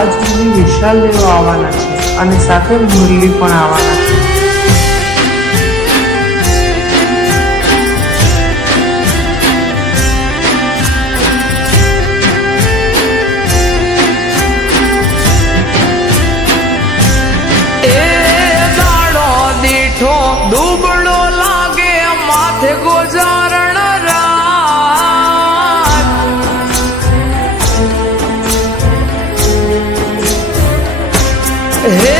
આજ સુધી વિશાલ દેવ આવવાના છે અને સાથે મુરલી પણ આવવાના છે. દુબળો લાગે માથે ગોજારણ રાત, હે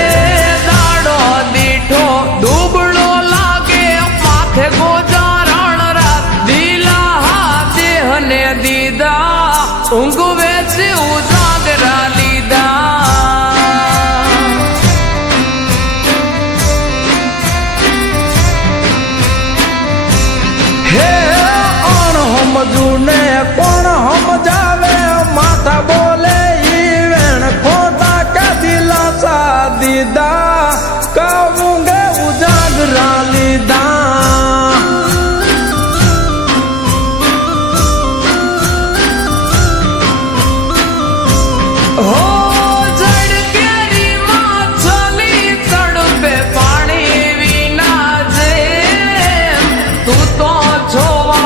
દાડો દીઠો દુબળો લાગે માથે ગોજારણ રાત. દિલા દેહને દીદા ઊંઘ વેચી ઉજાગરા લીધા. સમજુને કોણ સમજાવે માથા બોલે ઈ વેણ ખોટા કે દિલાસા દીધા કહું ગે ઉજાગરા લીધા. હો જડ કેરી માં ચલી તડપે પાણી વિના જે તું તો જોવા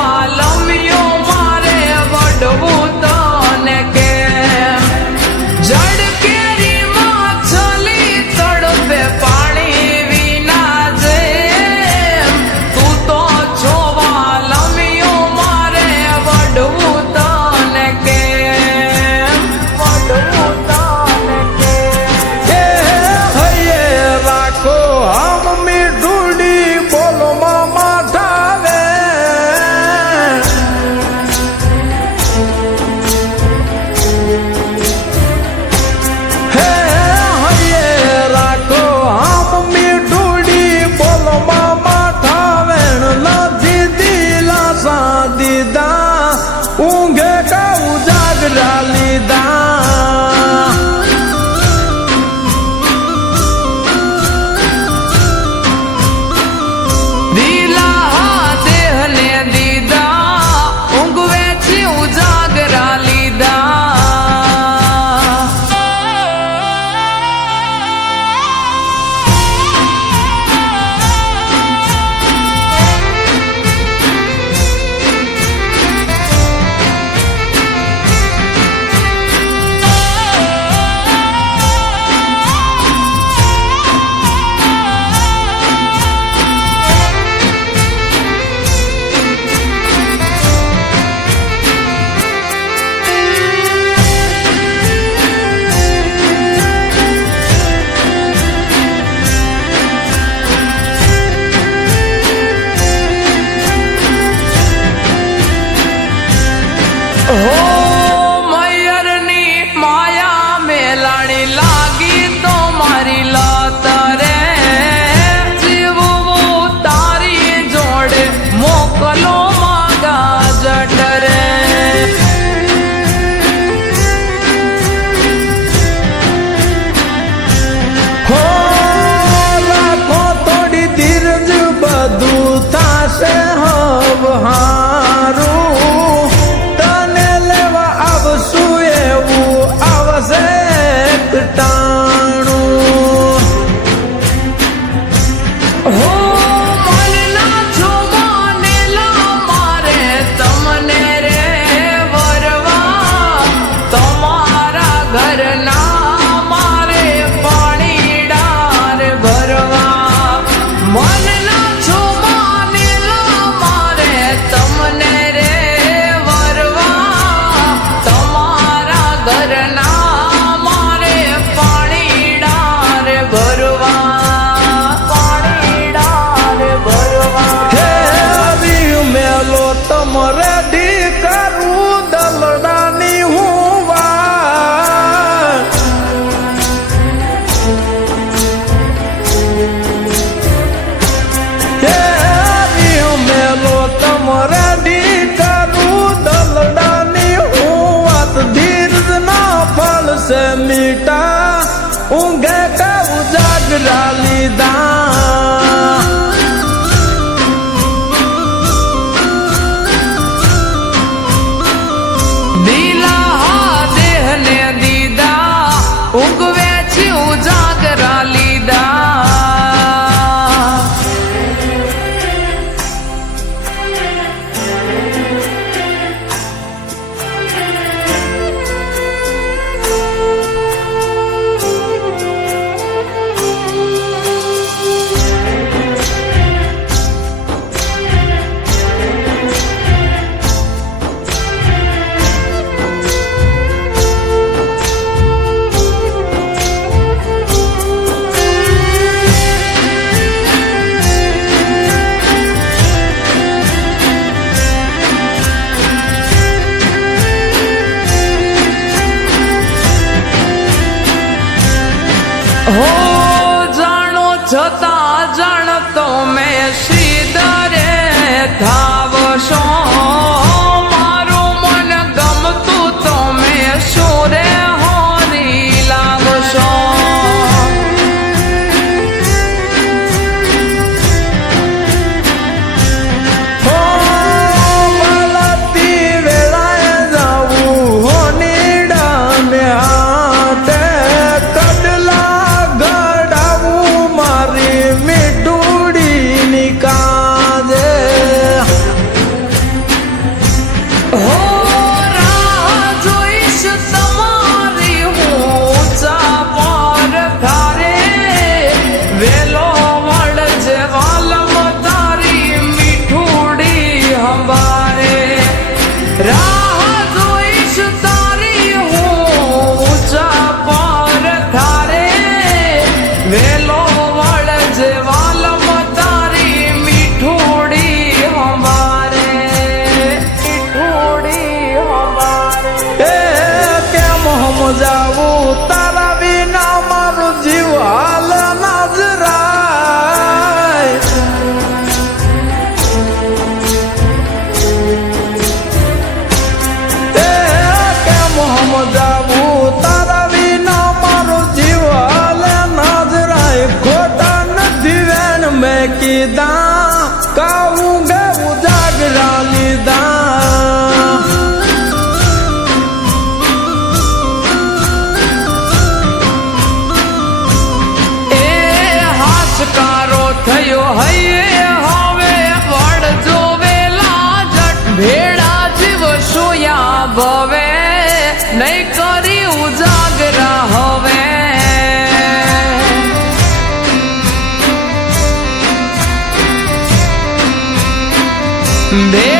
ઊંઘે કા ઉજાગરા લીધા. દિલા દેહને દીદા ઊંઘ વેચી ઉજાગરા લીધા. હો મયરની માયા મેલાણી લાગી તો મારી લાત રે. જીવવું તારી જોડે મોકલો માગા જટ રે. હો રાખો થોડી ધીરજ બધું થાશે હવહારું. રેડી કરું દલડાની હું વાત. તો મેં સીધરે થાવશો મારું મન ગમતું તો મેં સુરે હોરી લાગશો હો બાલાતી વેળાએ જાવું હોનીડા ને હાથે કડલા ગડાવું મારી મીઠુડીની કાજે હો રાહ જોઈશ તમારી હું ચાપર ધારે વેલો વળજે વાલમ તારી મીઠુડી હંબારે રાહ જોઈશ તારી હું ચાપર ધારે વેલો વળજે વાલમ તારી મીઠુડી હંબારે મીઠુડી હંબારે એ કેમ સમજાવું તારા વિના મારું જીવ હાલ નાજરાય એ કેમ સમજાવું તારા વિના મારું જીવ હાલ નાજરાય ખોટા નથી વેણ મેં કીધા કાવું ગયું જાગરા લીધા એ હાશકારો થયો હૈયે હવે વળજો વેલા જટ ભેળા જીવ સોયા ભવે નહીં કરી ઉજાગરા હવે દે